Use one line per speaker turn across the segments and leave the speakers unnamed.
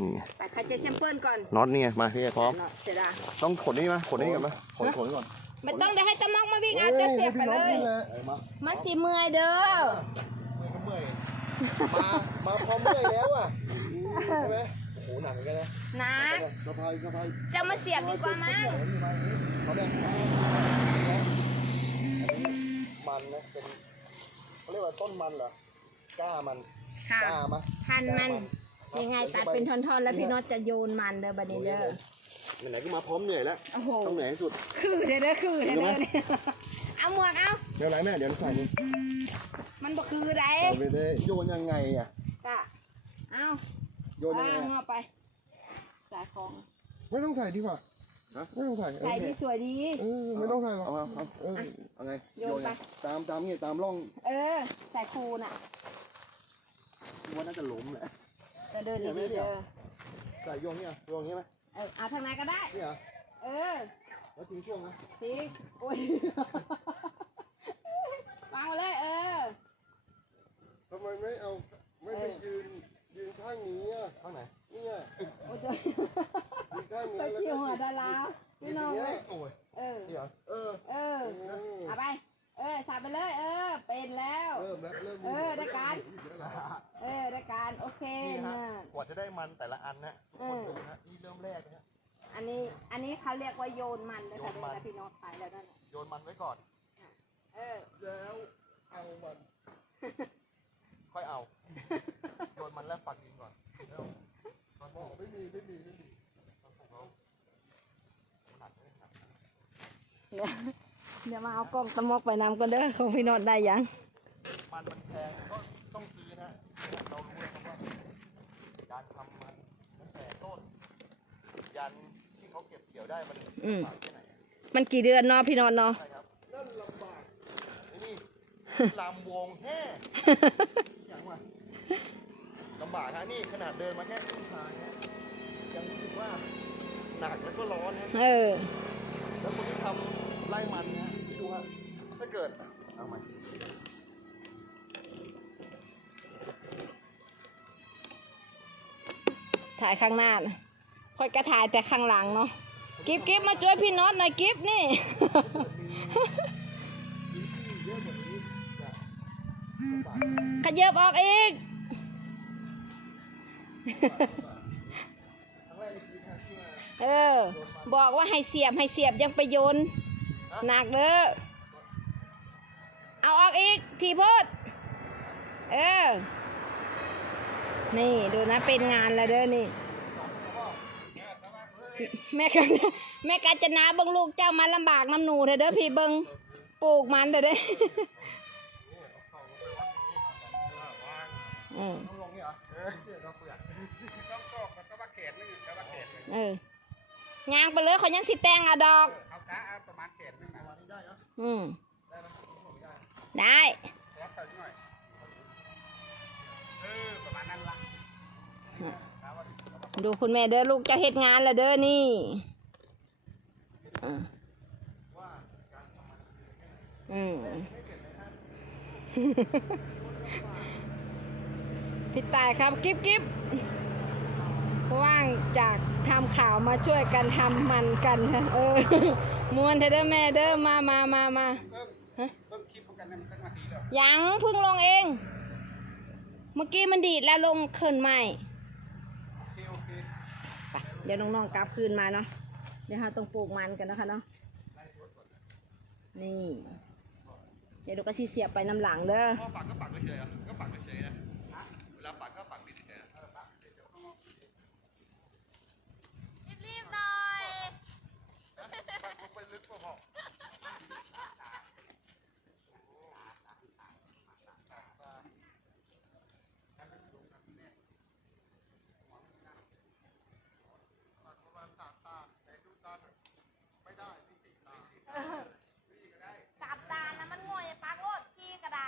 นี่ไง
ไปใครจะแซมเปิลก่อน
น็อตนี่ไงมาพี่พร้อม
เนาะเสียดาย
ต้องขนนี่มาขนนี่ก่อนมาขนขนก่อน
ไม่ต้องได้ให้ตะมอกมาวิ่งเอาจะเสียบไปเลย
มา
มันสีเมื่อยเด้อ
เมื่อยก็เมื่อยมามาพร้อมเมื่อยแล้วอะใช่ไหมโอ้โหหนักเหมือนกันนะ
นะ
สะพายสะพาย
จะมาเสียบดีกว่ามั้ง
เขาเนี่ยมันนะเป็นเขาเรียกว่าต้นมันเหรอก้ามัน
ค่ะ
ก้ามะ
พันมัน ยังไงตัดเป็นท่อนๆ แล้วพี่น็อตจะโยนมันเด้อบัดนี้เด้อ
ไหนๆก็มาพร้อมเหนื่อยแล้ว
โอ้โห
ต้องเหนื่อยให้สุด
คือเด้อเด้อคือเด้อเด้อเอาหมวกเอา
เดี๋ยวอะไรแม่เดี๋ยวใส่นี่
มันบ่คือไร
ใส่ไปเลยโยนยังไงอะ
กะเอา
โยนยังไง
เอา
อะ
เอาไปสายของ
ไม่ต้องใส่ดีกว่าไม่ต้องใส่
ใส่ที่สวยดี
เออไม่ต้องใส่หรอกเอาเอาเออเอาไง
โยนไป
ไงตามตามนี่ตามร่อง
เออ ใส่คูน่ะ
ว่าน่าจะล้มแหละ
จะเดินดีๆเด้อ
ใส่โยงเนี่ยโยงนี้ไหม
เออเอาทางไหนก็ได้
นี่เหรอ
เออ
แล้วทิ้งช่วงนะ
สิโอ้ยวางมาเลยเออ
ทำไมไม่เอาไม่ไปยืนยืนข้างนี้อะข้างไหนเนี่ย
โอ้ยจะ
ยืนข้างนี้
ไป
แล้ว
เที่ยวหัว
ก็
ดาราพี่น้อง
ยื
เล
น
ย
โอ้ย
เออ
นี่เหรอเออ
เออ เอาไป เออใส่ไปเลย เออ เป็นแล้ว
เริ่มแล้วเริ่ม
เออได้การเออได้การโอเค
นี่ฮะ
เนี่ย
กว่าจะได้มันแต่ละอันนะทุกคน
เออ
ดูนะนี่เริ่มแรกนะฮะ
อันนี้อันนี้เขาเรียกว่าโยนมันเลยค่ะ
โยนมัน
นะพี่น้องขายแล้วนั่นน่ะ
โยนมันไว้ก่อน
เออ
แล้วเอามันค่อยเอา โยนมันแล้วฝักดินก่อนแล้วมันบอกไม่มีไม่มีไม่มี มันปลูกแล้วหนักเลยหนัก
เดี๋ยว เดี๋ยวมาเอากล้องตะมอกไปนำกันเด้อของพี่นอดได้ยัง
มันมันแพงก็ต้องซื้อนะเรารู้นะครับว่าการทำมันมันแต่ต้น ยันที่เขาเก็บเกี่ยวได้มัน
อืม
ลำบากแค่ไหนอะ
มันกี่เดือนเนาะพี่นอดเนาะ
ใช่ครับนั่นลำบากไอ้นี่ลำวงแห่อย่างว่าลำบากฮะนี่ขนาดเดินมาแค่ครึ่งทางนะยังรู้สึกว่าหนักแล้วก็ร้อนนะ
เออ
แล้วคนที่ทำไร่มันนะที่ ดูฮะถ้าเกิดเอาใหม่
ถ่ายข้างหน้าค่อยกระถ่ายแต่ข้างหลังเนาะกิฟกิฟมาช่วยพี่น็อตหน่อยกิฟนี่
พื้นที่เยอะกว่านี้จะลำบาก
ขยับออกอีกเออ บอกว่าให้เสียบให้เสียบยังไปโยน หนักเด้อ เอาออกอีก ทีโพดเออ นี่ดูนะเป็นงานแล้วเด้อนี่ แม่กันแม่กาญจนาเบิงลูกเจ้ามาลำบากน้ำหนูเถอะเด้อพี่เบิงปลูกมันเถอะเด้อ
เออเออ
ยางไปเลยเขายังสิแตงอาดอก
เอากะเอาประมาณเขตนึง นะวันนี้ได้เหรอ
อืม
ได้ไหมได้
ได้
รับไปหน่อยเออประมาณนั้นละ
ดูคุณแม่เด้อลูกเจ้าเฮ็ดงานแล้วเด้อนี่อะอืมพี่ตายครับกิ๊บกิ๊บ ว่างจากทำข่าวมาช่วยกันทำมันกันเออมวนเถอเด้อแม่เด้อมามามามา
เพิ่มคลิปกันเนี่ยมันตั้งนาทีแล้ว
ยังเพิ่งลงเอง เมื่อกี้มันดีดแล้วลงขึ้นใหม่
เดี๋
ยวน้องๆกลับคืนมาเนาะเดี๋ยวเราต้องปลูกมันกันนะคะเนาะนี่เดี๋ยวเราก็สิเสียบไปน้ำหลังเด้อ
ปักก็ปักเฉยๆอะก็ปักเฉยๆนะเวลาปักก็ปักเฉยๆ
รีบๆหน่อย
ไปลึกกว่าพอไม่ได้ที่ติดตา
จับตานะมันงวยปักโลดพี่กระได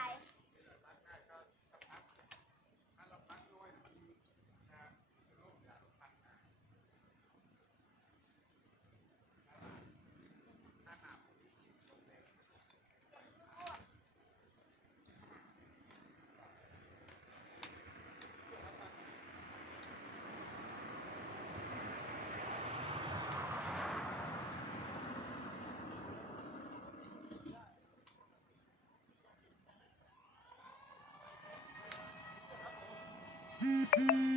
ฮ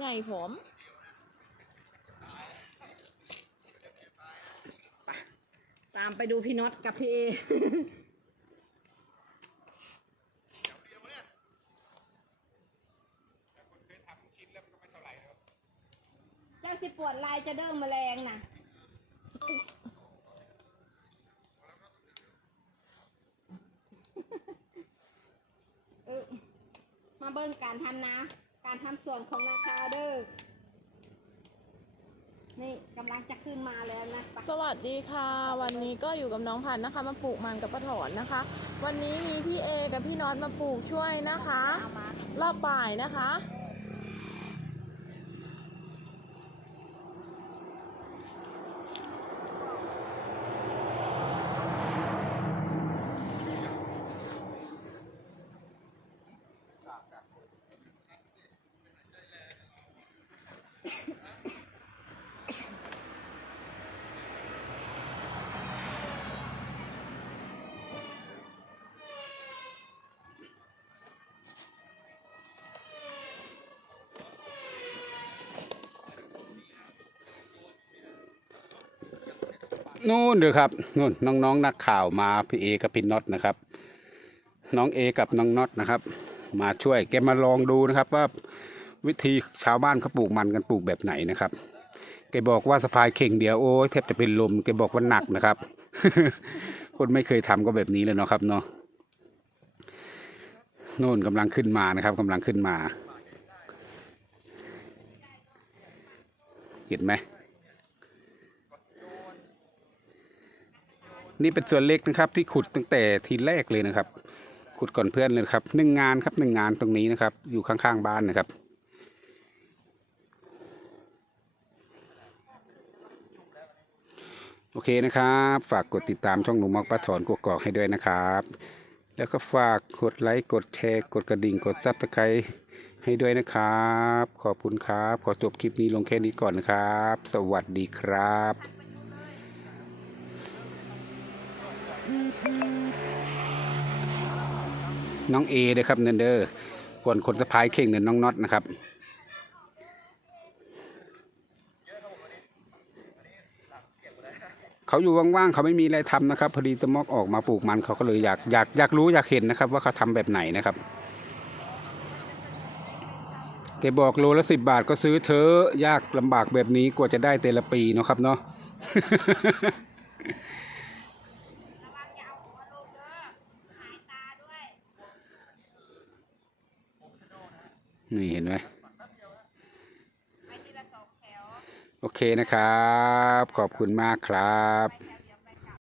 ไงผม
ตามไปดูพี่น็อตกับพี่เอ เจ้าสิปวดลายจะเดิมแมลงน่ะ เออมาเบิ่งการทำนะ การทำส่วนของนาคาเด้อนี่กำลังจะขึ้นมาแล้วนะไป
สวัสดีค่ะ วันนี้ก็อยู่กับน้องพันธุ์นะคะ มาปลูกมันกับป้าถอนนะคะ วันนี้มีพี่เอกับพี่น็อตมาปลูกช่วยนะคะ
เอามาร
อบบ่ายนะคะ
นู่นเด้อครับนู่นน้องๆนักข่าวมาพี่เอกับพี่น็อตนะครับ น้องเอกับน้องน็อตนะครับ มาช่วยแกมาลองดูนะครับ ว่าวิธีชาวบ้านเขาปลูกมันกันปลูกแบบไหนนะครับแกบอกว่าสะพายเข่งเดียวโอ้ยแทบจะเป็นลมแกบอกว่าหนักนะครับ คนไม่เคยทำก็แบบนี้เลยเนาะครับเนาะนู่นกำลังขึ้นมานะครับกำลังขึ้นมา เห็นไหม นี่เป็นส่วนเล็กนะครับ ที่ขุดตั้งแต่ทีแรกเลยนะครับ ขุดก่อนเพื่อนเลยครับหนึ่งงานครับหนึ่งงานตรงนี้นะครับ อยู่ข้างๆบ้านนะครับ โอเคนะครับ ฝากกดติดตามช่องหนุ่มมอกป้าถอนกกอกให้ด้วยนะครับ แล้วก็ฝากกดไลค์กดแชร์กดกระดิ่งกดซับสไครต์ให้ด้วยนะครับ ขอบคุณครับ ขอจบคลิปนี้ลงแค่นี้ก่อนนะครับ สวัสดีครับ น้องเอเด้อครับเนนเดอร์ก่อนคนสะพายเข่งเนี่ยน้องน็อตนะครับ เขาอยู่ว่างๆเขาไม่มีอะไรทำนะครับ พอดีตะมอกออกมาปลูกมันเขาก็เลยอยากอยากอยากรู้อยากเห็นนะครับ ว่าเขาทำแบบไหนนะครับแกบอกโลละสิบบาทก็ซื้อเธอยากลำบากแบบนี้กว่าจะได้แต่ละปีเนาะครับเนาะ นี่เห็นไหมโอเคนะครับ ขอบคุณมากครับ